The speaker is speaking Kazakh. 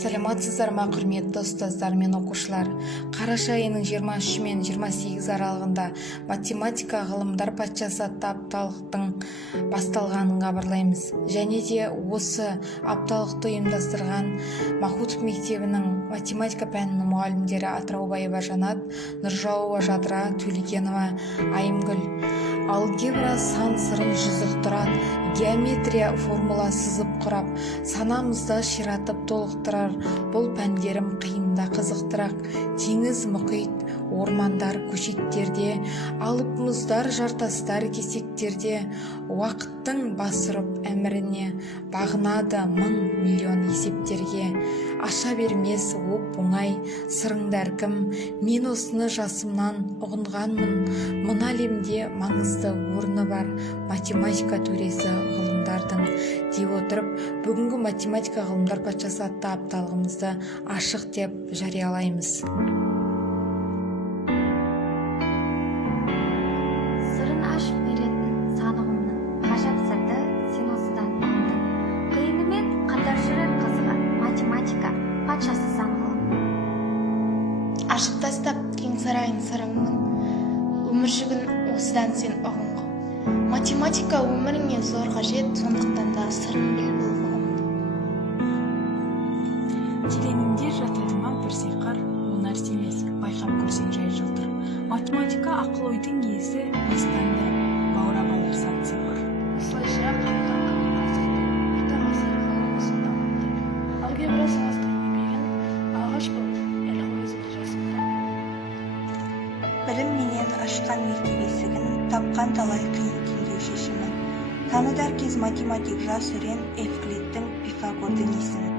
Саламатсыздар ма, құрметті ұстаздар мен оқушылар. Қараша айының 23 мен 28 аралығында математика ғылымдар патшасы атты апталықтың басталғанын хабарлаймыз. Және де осы апталықты ұйымдастырған Махутов мектебінің математика пәнінің мұғалімдері Атыраубаева Жанат, Нұржауова Жадыра, Төлегенова Айымгүл. Алгебра сан сырын жүзықтырат, геометрия формула сызып құрап, санамызды ширатып толықтырар. Бұл пәндерім қиында қызықтырақ. Теңіз, мұхит, ормандар, көшеттерде, алып мұздар, жартастар, кесектерде, уақыттың басырып әміріне, бағынады мың миллион есептерге. Аша бермес оп оңай сырыңдар кім, мен осыны жасымнан ұғынғанмын. Мына әлемде маңызды орны бар математика төресі ғылымдардың деп отырып, бүгінгі математика ғылымдар патшасы атты апталығымызды ашық деп жариялаймыз. Сырын ашып беретін санығымның ғажап сырды сен осыдан ұғындың. Қиынымен қатар жүрер қызығы математика патшасы санығым. Ашып тастап кең сарайын сырыңның, өмір жүгін осыдан сен ұғынғы. Математика өміріңе зор қажет, сондықтан да сырын біл бұл ғылымды. Тереңінде жатыр ма бір сиқыр, ол нәрсе емес, байқап көрсең жай жылтыр. Математика ақыл ойдың иесі, естәнді баурап алар сәт сиқыр. Осылайша қанған орта ғасыр ғылымы сұлтанды. Алгебра саластыру еңбегін алғаш болып әлі өзінде жасында. Білім менен ашқан мектеп есігін, тапқан талай қиын түйіндеу шешімін. Таныды әркез математик жас өрен Евклидтің Пифагордың есімін.